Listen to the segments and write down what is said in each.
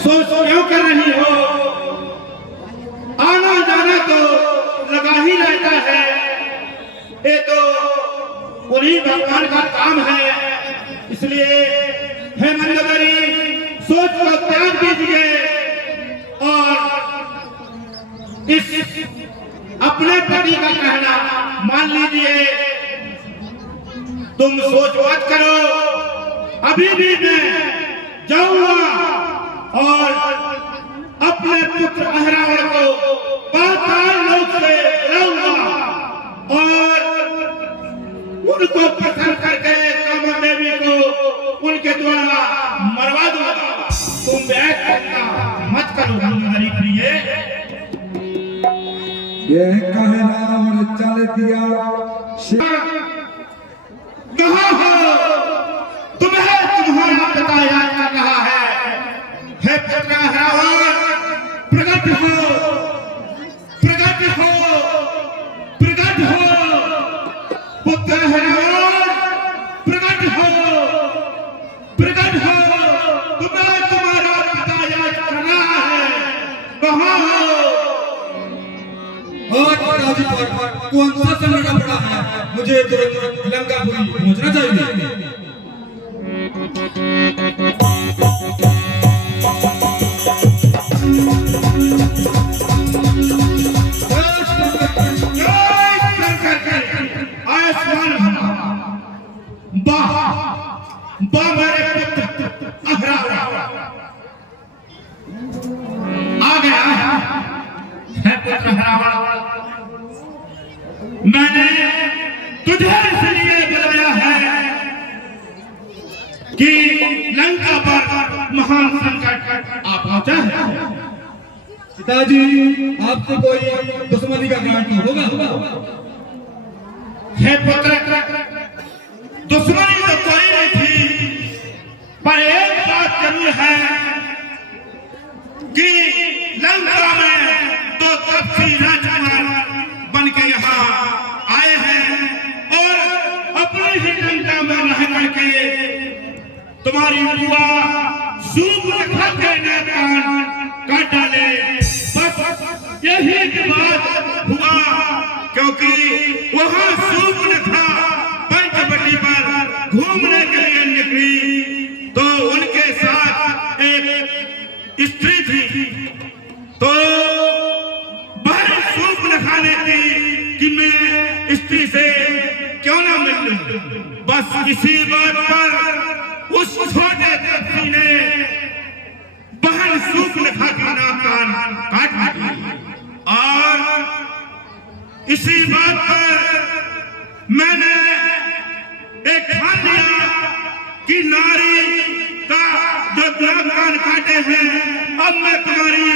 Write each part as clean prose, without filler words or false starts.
सोच क्यों कर रही हो? आना जाना तो लगा ही रहता है, ये तो उन्हीं भगवान का काम है। इसलिए हे मंदोदरी, सोच को त्याग दीजिए और इस अपने पति का कहना मान लीजिए। तुम सोच मत करो, अभी भी मैं जाऊंगा और अपने पुत्र अहिरावण को पाताल लोक से लाऊंगा और उनको प्रसन्न करके कामदेवी को उनके द्वारा मरवा दूंगा। तुम ऐसा मत करो मंदोदरी प्रिय। यह कहे रावण चल दिया। कहाँ हो? तुम्हें तुम्हारा पिता याद कर रहा है। हे पुत्र अहिरावण, प्रकट हो, प्रकट हो, प्रकट हो। पुत्र अहिरावण, प्रकट हो, प्रकट हो। तुम्हें तुम्हारा पिता याद कर रहा है। कहाँ हो? आज पर कौन सा संकट पड़ा है? मुझे तुरंत लंकापुरी पहुंचना चाहिए। मेरे पुत्र अहिरावण आ गया है। पुत्र अहिरावण, मैंने तुझे इसलिए बुलाया है कि लंका पर महान संकट आ पहुंचा है। पिताजी, आपसे कोई दुश्मनी का कारण तो होगा? हे पुत्र, दुश्मनी तो कोई नहीं थी, पर एक बात जरूर है कि लंका में तो तपसी राजकुमार बन के यहाँ आए हैं और अपनी ही लंका में रह करके तुम्हारी बुआ शूर्पणखा के कान काट डाले। बस यही बात हुआ, क्योंकि वहाँ शूर्पणखा पंचवटी पर घूमने के लिए निकली तो उनके साथ एक स्त्री थी। तो बहन शूर्पणखा ने की कि मैं स्त्री से क्यों ना मिल लूं। बस इसी बात पर उस छोटे तपसी ने बहन शूर्पणखा का कान काट दिया और इसी बात पर मैंने एक ठान लिया कि नारी का जो कान काटे हैं, अब मैं तुम्हारी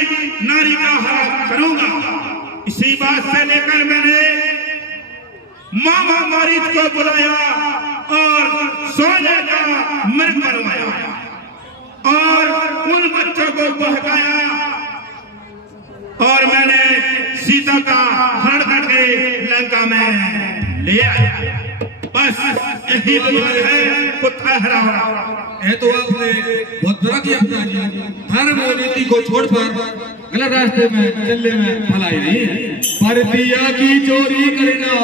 नारी का हरण करूंगा। इसी बात से लेकर मैंने मामा मारीच को बुलाया और सोने का मृग बनवाया और उन बच्चों को बहकाया और मैंने सीता का हरण करके लंका में ले आया। बस यही बात है पुत्र अहिरावण। ये तो आपने बहुत बुरा किया पिताजी। धर्म और नीति को छोड़कर गलत रास्ते में चलने में भलाई नहीं है। परतिया की चोरी करना,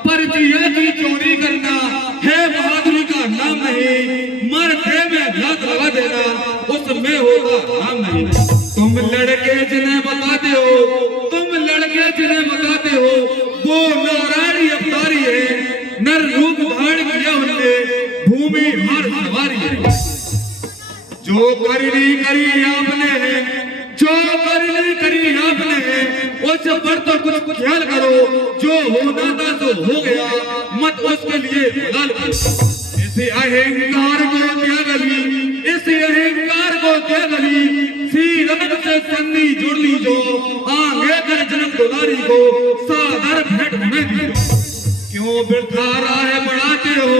परतिया की चोरी करना है बहादुरी का नाम नहीं। मरते में घात लगा देना उसमें होगा नाम नहीं। तुम लड़के जिन्हें बताते हो, तुम लड़के जिन्हें बताते हो वो नारायणी अवतारी है। नर रूप धारण किया उनने, भूमि हर सवारी है। जो करनी करी आपने है, जो करनी करी आपने है, उस पर तो कुछ ख्याल करो। जो होना था तो हो गया, मत उसके लिए बदल करो। इसी अहंकार को त्याग ली, इसी अहंकार को त्याग ली। सीरत से संधि जोड़ ली जो आगे कर जन्म दुलारी को सादर भेंट होने दी। क्यों वृथा राह बढ़ाते हो,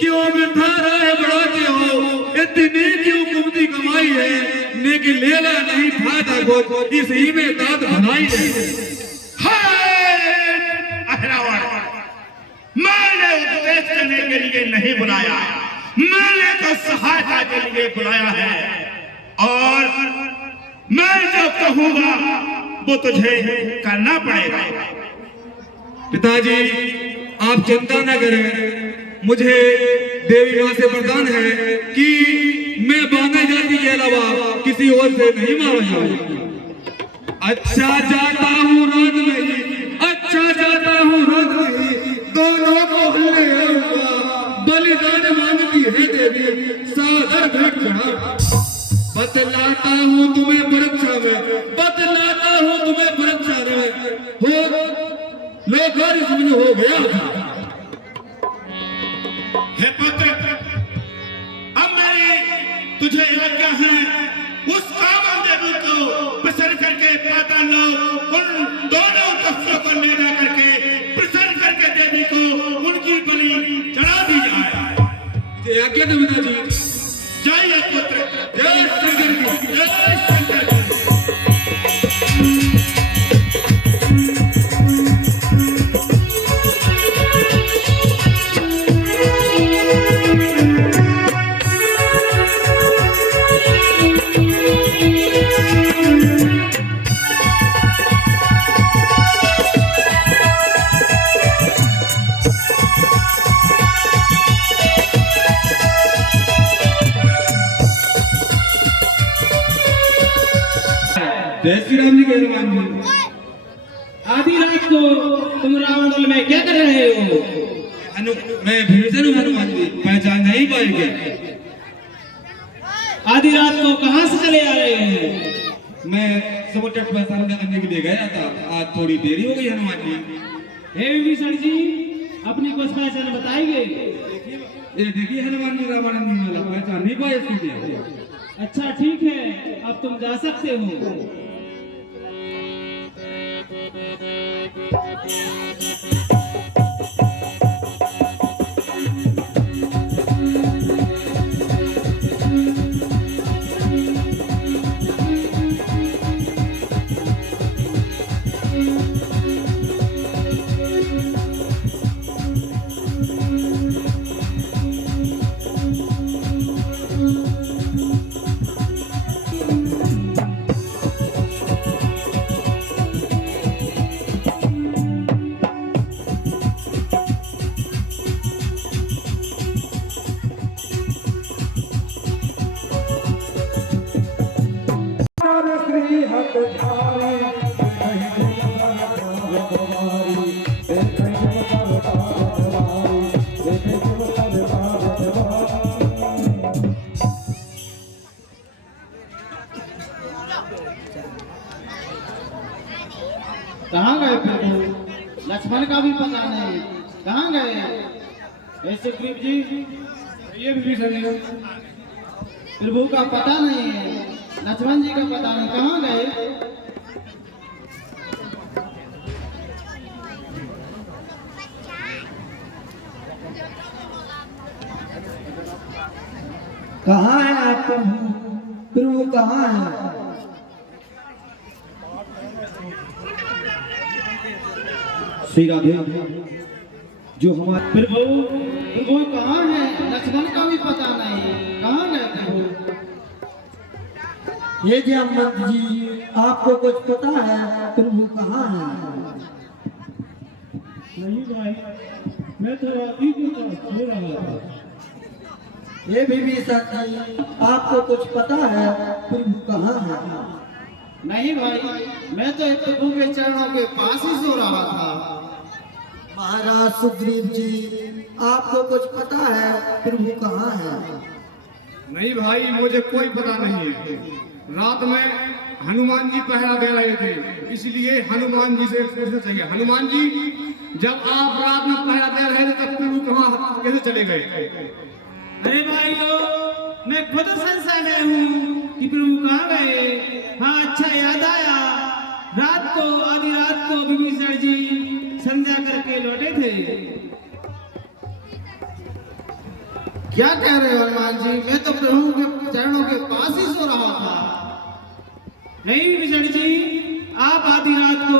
क्यों वृथा राह बढ़ाते हो? इतनी क्यों कुमती कमाई है, लेकिन लेला नहीं फायदा को इसी में दाद बनाई है। अहिरावण, मैंने उपदेश करने के लिए नहीं बुलाया, मैंने तो सहायता के लिए बुलाया है। और मैं जो कहूंगा वो तुझे करना पड़ेगा। पिताजी आप चिंता न करें, मुझे देवी माँ से वरदान है कि मैं बांधे जाति के अलावा किसी और से नहीं मारा जाऊंगा। अच्छा जाता हूँ रात में ही, अच्छा जाता हूँ रात में ही, दोनों को हल्ले आऊंगा। बलिदान मांगती है देवी सादर भेंट चढ़ा। बतलाता हूँ तुम्हें परीक्षा में, बतलाता हूँ तुम्हें परीक्षा में हो लेकर इसमें हो गया था। हे पुत्र, अब मेरी तुझे आज्ञा है, उस कामन देवी को प्रसन्न करके पाताल लोक उन दोनों तस्वीरों को ले जा करके प्रसन्न करके देवी को उनकी बलि चढ़ा दी जाए। आज्ञा दे पिताजी। जय पुत्र, जय शंकर की, जय शंकर की। जय श्री राम जी के हनुमान जी। आधी रात को तुम रावण दल में क्या कर रहे हो? मैं भीषण हूँ हनुमान जी, पहचान नहीं पाएंगे। आधी रात को कहाँ से चले आ रहे हैं? मैं समुद्र तट पहचान करने के लिए गया था, आज थोड़ी देरी हो गई हनुमान जी। हे विभीषण जी, अपनी कुछ पहचान बताएंगे? ये देखिए हनुमान जी रामानंद वाला पहचान नहीं पाए इसलिए। अच्छा ठीक है, अब तुम जा सकते हो। कहाँ गए प्रभु? लक्ष्मण का भी पता नहीं, कहाँ गए? ऐसे सुग्रीव जी, ये विभीषण जी, प्रभु का पता नहीं है, लक्ष्मण जी का पता नहीं, कहाँ गए? कहाँ है आप प्रभु? प्रभु कहाँ है? श्री राधे, जो हमारे प्रभु प्रभु कहाँ है? लक्ष्मण का भी पता नहीं, कहाँ गए प्रभु? ये जमत जी, आपको कुछ पता है प्रभु कहाँ है? नहीं भाई, मैं तो राती को सो रहा था। ये विभीषण जी, आपको कुछ पता है प्रभु कहाँ है? नहीं भाई, मैं तो एक प्रभु के चरणों के पास ही सो रहा था। महाराज सुग्रीव जी, आपको कुछ पता है प्रभु कहाँ है? नहीं भाई, मुझे कोई पता नहीं है। रात में हनुमान जी पहरा दे रहे थे, इसलिए हनुमान जी से पूछना चाहिए। हनुमान जी, जब आप रात में पहरा दे रहे थे तब प्रभु कहाँ कैसे चले गए? अरे भाइयों, मैं खुद संशय में हूँ कि प्रभु कहाँ गए। हाँ, अच्छा याद आया, रात को आधी रात को विभीषण जी संध्या करके लौटे थे। क्या कह रहे हो हनुमान जी? मैं तो प्रभु के चरणों के पास ही सो रहा था। नहीं विभीषण जी, आप आधी रात को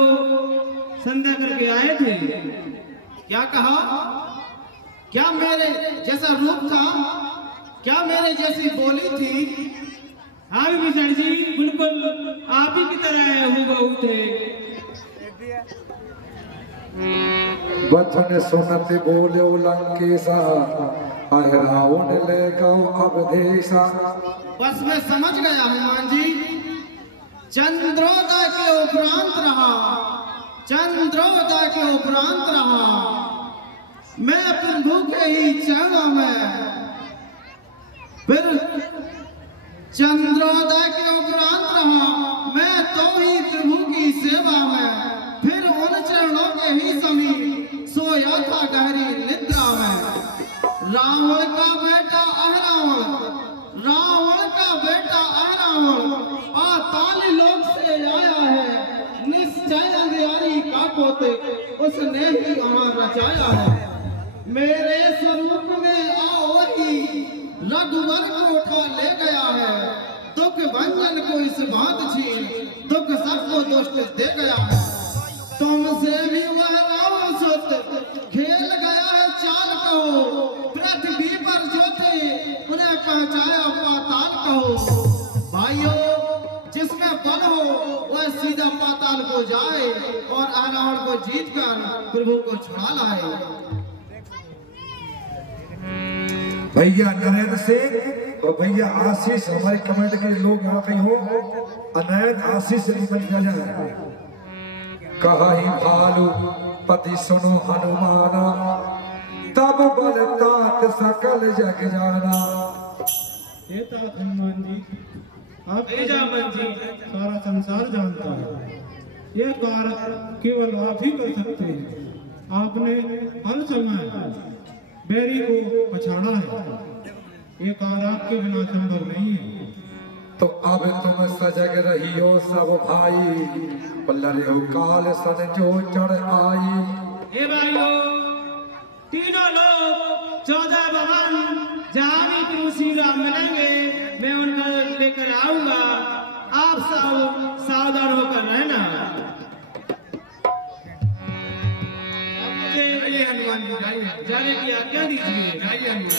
संध्या करके आए थे। क्या कहा? क्या मेरे जैसा रूप था? क्या मेरे जैसी बोली थी? हाँ विभीषण जी, बिल्कुल तरह हूबहू थे। वचन सुनत बोले लंकेशा, अहराउन ले गौ अवधेशा। बस मैं समझ गया हनुमान जी, चंद्रोदय के उपरांत रहा, चंद्रोदय के उपरांत रहा मैं प्रभु के ही चरणों में, फिर चंद्रोदय के उपरांत रहा मैं तो ही प्रभु की सेवा में, फिर उन चरणों के ही समीप सोया था गहरी निद्रा में। रावण का बेटा अहरावण, रावण का बेटा अहरावण पाताल लोक से आया है, निश्चय अंधियारी का पोते उसने ही वहां रचाया है। मेरे स्वरूप में आओ ही रघुवर को उठा ले गया है, दुख भंजन को इस बात छीन दुख सबको दुष्ट दे गया है। तुमसे भी वह रावण सुत खेल गया है चाल कहो, पृथ्वी पर जो थे उन्हें पहुंचाया पाताल कहो। भाइयों, जिसमें बल हो वह सीधा पाताल को जाए और अहरावण को जीत कर प्रभु को छुड़ा लाए। भैया नरेंद्र सिंह और भैया आशीष, हमारे कमेंट के लोग यहाँ कहीं हो, अनैन आशीष से निपट जाए। कहा ही भालू पति सुनो हनुमाना, तब बल तात सकल जग जाना। ये तात हनुमान जी, आप जामन जी सारा संसार जानता है, ये कार्य केवल आप ही कर सकते हैं। आपने हर समय बैरी को पछाड़ा है, ये कार्य आपके बिना संभव नहीं है। तो अब तुम सजग रही हो सब भाई, लड़े हो काल सन जो चढ़ आई। हे भाइयों, तीनों लोग 14 भवन जहाँ भी प्रभु श्री राम मिलेंगे मैं उनका लेकर आऊंगा, आप सब सावधान होकर रहना। मुझे हनुमान जी जाने की आज्ञा दीजिए। जाइए हनुमान जी।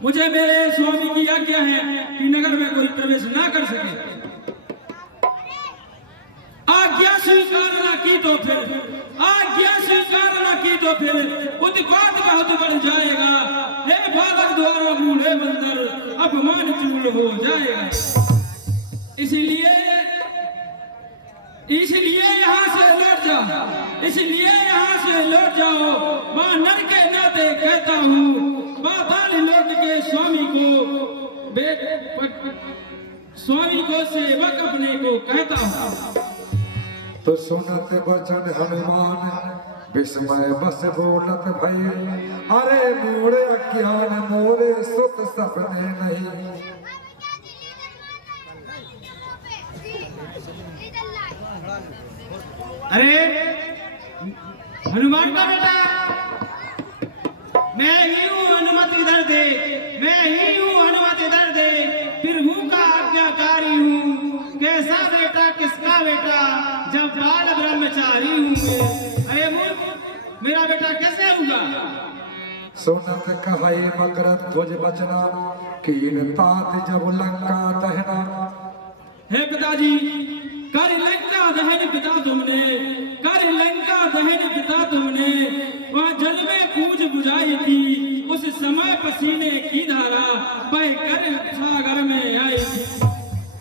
मुझे मेरे स्वामी की आज्ञा है कि नगर में कोई प्रवेश ना कर सके। आज्ञा स्वीकार ना की तो फिर, आज्ञा स्वीकार ना की तो फिर उत्पात बहुत बढ़ जाएगा। हे बालक द्वारा बूढ़े बंदर अपमान चूल हो जाएगा। इसलिए यहाँ से लौट जाओ, इसलिए यहाँ से लौट जाओ। मां नर के नाते कहता हूँ, पाताल लोक के स्वामी को सेवक अपने को कहता हूँ। तो सुनत वचन हनुमान विस्मय बस बोलत भई, अरे मूढ़े अज्ञान मोरे सुत सपने नहीं। अरे हनुमान का बेटा, मैं ही हूँ अनुमति इधर दे, मैं ही हूँ अनुमति इधर दे। प्रभु का आज्ञाकारी हूँ, कैसा बेटा किसका बेटा, जब बाल ब्रह्मचारी हूँ। अरे मेरा बेटा कैसे होगा? सुनत कहे मकर ध्वज बचना, कीन तात जब लंका दहना। हे पिताजी, कर लंका दहन पिता तुमने, कर लंका दहन पिता तुमने। वहाँ जल में पूज बुझाई थी, उस समय पसीने की धारा बह कर सागर में आई।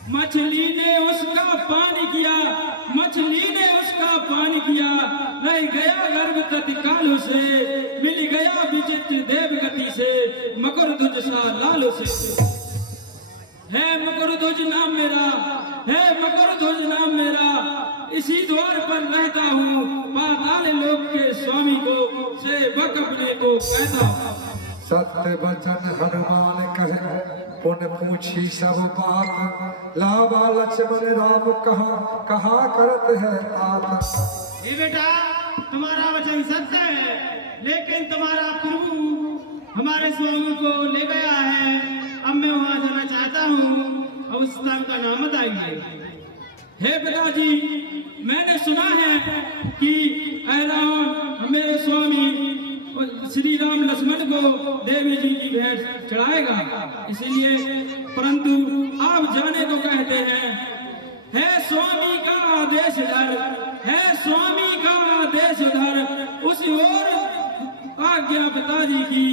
मछली ने उसका पानी किया, मछली ने उसका पानी किया। रह गया गर्भ तत्काल से, मिल गया विचित्र देव गति से, मकर ध्वज सा लाल से। है मकर ध्वज नाम मेरा, है मकर ध्वज नाम मेरा। इसी द्वार पर रहता हूँ, पाताल लोक के स्वामी को सेवक अपने को कहता हूँ। सत्य वचन हनुमान कहे उन पूछी सब बात, लावा लक्ष्मण राम कहा करत है आता। ये बेटा तुम्हारा वचन सत्य है, लेकिन तुम्हारा प्रभु हमारे स्वामी को ले गया है। अब मैं वहां जाना चाहता हूँ, अब उस स्थान का नाम बताइए। हे पिताजी, मैंने सुना है कि रावण मेरे स्वामी श्री राम लक्ष्मण को देवी जी की भेंट चढ़ाएगा, इसलिए परंतु आप जाने को कहते हैं। है स्वामी का आदेश धर, है स्वामी का आदेश धर, उस ओर आज्ञा पिताजी की।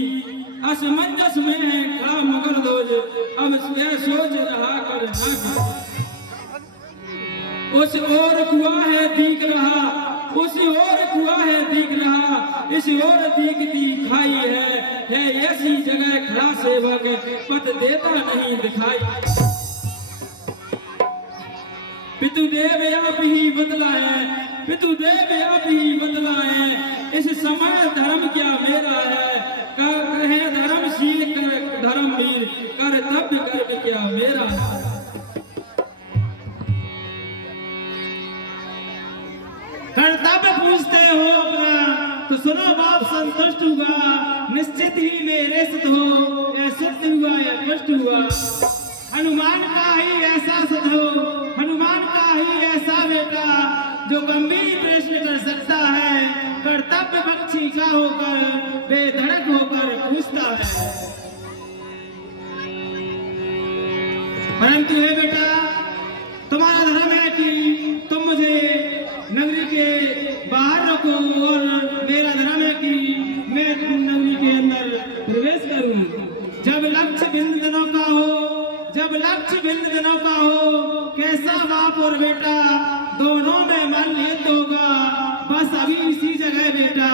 असमंजस में खड़ा मगर दोज, अब यह सोच रहा कर ना। उस ओर कुआ है दिख रहा, उस ओर कुआ है दिख रहा, इस ओर दिखती खाई है ऐसी जगह खड़ा सेवक पत देता नहीं दिखाई। पितुदेव आप ही बदला है, पितुदेव आप ही बदला है, इस समय धर्म क्या मेरा है। कहे धर्मशील कर धर्मवीर, कर्तव्य कर्म क्या मेरा है। कर्तव्य पूछते हो अपना, तो सुनो बाप संतुष्ट हुआ, निश्चित ही मेरे सिद्ध हो, या सिद्ध हुआ या पुष्ट हुआ। हनुमान का ही ऐसा सिद्ध हो, हनुमान का ही ऐसा बेटा, जो गंभीर प्रश्न कर सकता है, कर्तव्य पक्षी का होकर बेधड़क होकर पूछता है। परंतु हे बेटा, तुम्हारा धर्म है कि तुम मुझे नगरी के बाहर रखो, और मेरा धर्म है कि मैं नगरी के अंदर प्रवेश करूं। जब लक्ष्य भिन्न दिनों का हो, जब लक्ष्य भिन्न दिनों का हो, कैसा बाप और बेटा दोनों में मन लेत होगा। बस अभी इसी जगह बेटा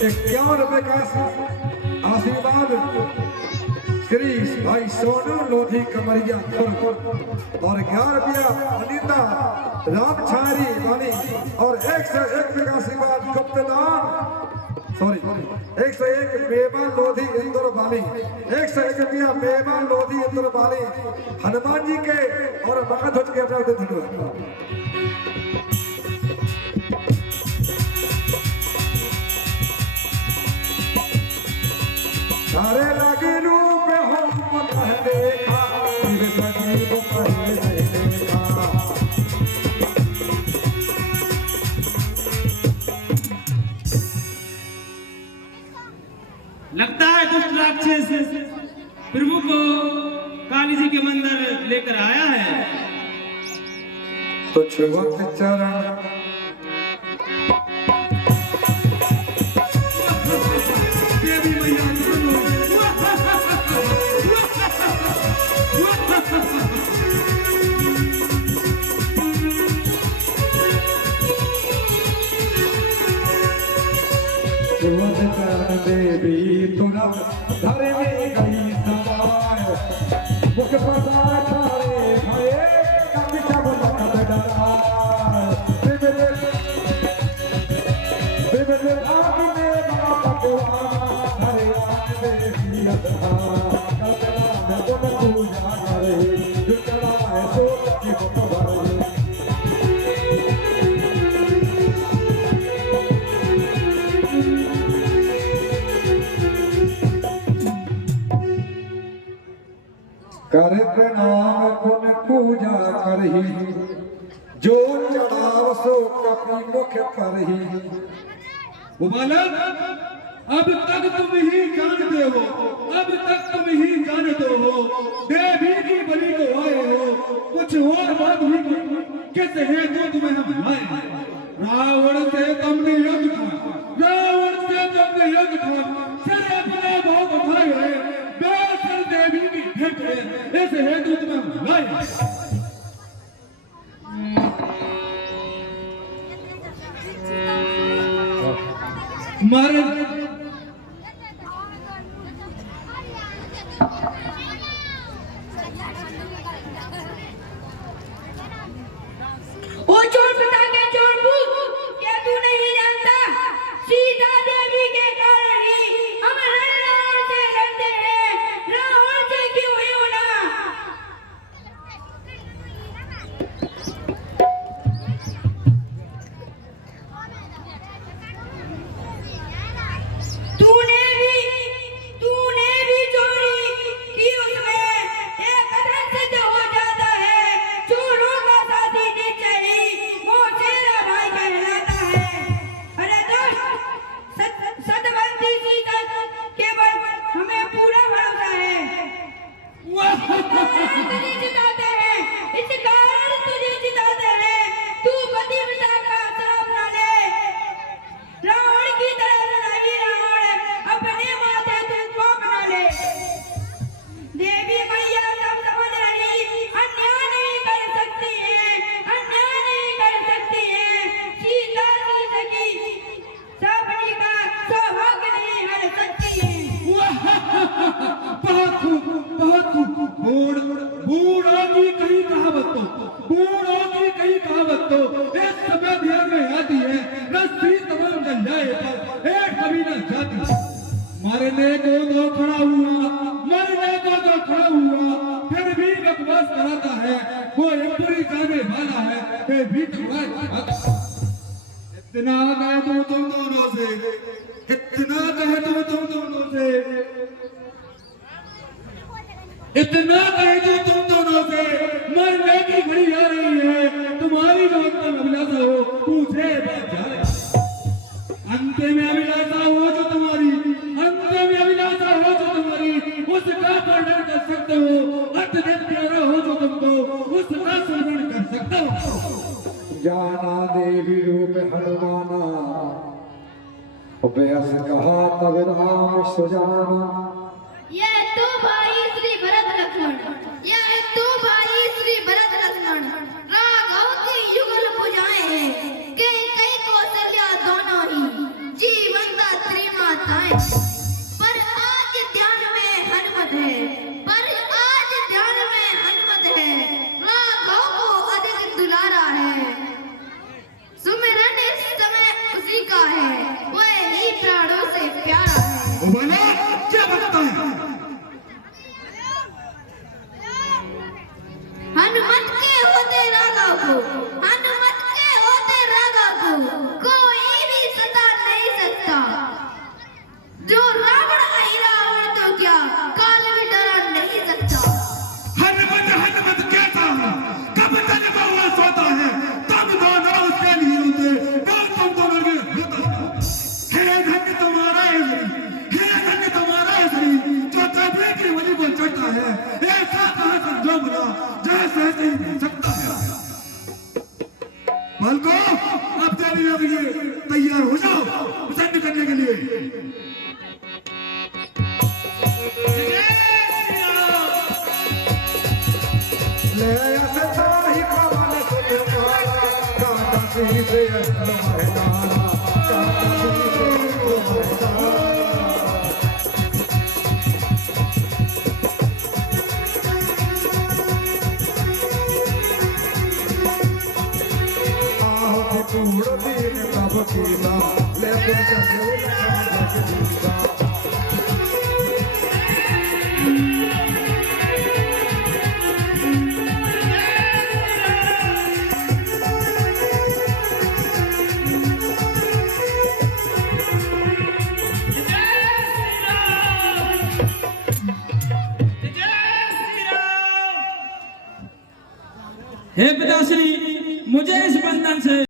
₹51 का आशीर्वाद श्री भाई सोनू लोधी कमरिया और ₹11 अनिता राम छारी वाली और 101 का आशीर्वाद गुप्तदान 101 बेबा लोधी इंदौर वाली 101 बेबा लोधी इंदौर वाली हनुमान जी के और मगध के धन्यवाद। सारे लगे रूप हो मन देखा, देखा। लगता है दुष्ट राक्षस प्रभु को काली जी के मंदिर लेकर आया है। तो छुवत चरण देवी तुरंत धरे में गई सवार, मुख प्रसाद थारे भये कविता बोलत डरार। विविध आग में भगवान धरे आए देवी अधार, कतरा में बोल पूजा पर ही जो चढ़ाव सो कपी मुख पर ही। वो बालक, अब तक तुम ही जानते हो, अब तक तुम ही जानते हो, देवी की बलि को आए हो, कुछ और बात भी किस हेतु तुम्हें हम लाए। रावण से तुमने युद्ध किया, रावण से तुमने युद्ध किया, सर अपने भाव उठाए है, बेसर देवी की भेंट है, इस हेतु तुम्हें हम लाए। महाराज, ओ चोर पिता के चोर भूत, क्या तू नहीं जानता? सीता देवी के कारण ही हम रावण से लड़ते हैं, रावण से क्यों यूं ना? तूने भी चोरी की, उसमें एक कदम सिद्ध हो जाता है, चोरों का साथी नीचे ही वो तेरा भाई कहलाता है। अरे दोस्त, सतवंती सीता केवल हमें पूरा भरोसा है, तुझे जिताते हैं, इस कारण तुझे जिताते हैं। तू पतिव्रता का श्राप न ले, रावण की तरह नहीं, रावण अपने माथे तू कोप न ले। देवी मैया सब समझ रही, अन्याय नहीं कर सकती है, अन्याय नहीं कर सकती है। सीता की सखी सबनी का सौभाग्य नहीं हर सकती है। बहुत खूब, बहुत खूब। बूढ़ों की कई कहावत तो, बूढ़ों की कई कहावत तो इस समय ध्यान में आती है, रस्सी तमाम जल जाए पर एक कभी न जाती। मरने को तो खड़ा हुआ, मरने को तो खड़ा हुआ, फिर भी बकवास कराता है, वो ऊपरी जाने वाला है, फिर भी बकवास। इतना कह दूं तुम दोनों से, इतना कह दूं तुम दोनों से, इतना कह दूं तुम दोनों से, मरने की घड़ी आ रही है, तुम्हारी जो अंतिम अभिलाषा हो पूछे बात जाए। अंतिम अभिलाषा हो जो तुम्हारी, अंतिम अभिलाषा हो जो तुम्हारी, उसका वर्णन कर सकते हो, अत्यधिक प्यारा हो जो तुमको, उसका स्मरण कर सकते हो। जाना देवी रूप हनुमाना, बेअस कहा तब राम सुजाना। यह तो भाई श्री भरत लक्ष्मण, यह तो भाई श्री भरत लक्ष्मण, राघव की युगल भुजाएं हैं, कई कौशल्या दोनों ही जीवन दात्री माताएं। पर आज ध्यान में हनुमत है, पर आज ध्यान में हनुमत है, राघव को अधिक दुलारा है, सुमिरन इस समय उसी का है, वह ही प्राणों से प्यारा है। वो बोला क्या बताता है? हनुमत के होते राघव को, हनुमत के होते राघव को कोई भी सता नहीं सकता। जो रावण आई, रावण तो क्या काल भी डरा नहीं सकता। हनुमत हनुमत कहता है, कब तक बहुआ सोता है, तब दोनों उसके लिए होते, कब तुम दोनों के होता है। हे धन्य तुम्हारा ऐसरी, हे धन्य तुम्हारा ऐसरी, जो देवी की बलि को चढ़ता है, ऐसा कहा संजोग बना जैसे नहीं हो सकता है। बालको, अब तेरी लिए तैयार हो जाओ पसंद करने के लिए। ले असता ही पवन सुत मारा, कांटा सिंह से महतारा, कांटा सिंह से महतारा। आहो टूड़ दीन तब कीना, लेके चले लखन जगदीशा। हे पिताश्री, मुझे इस बंधन से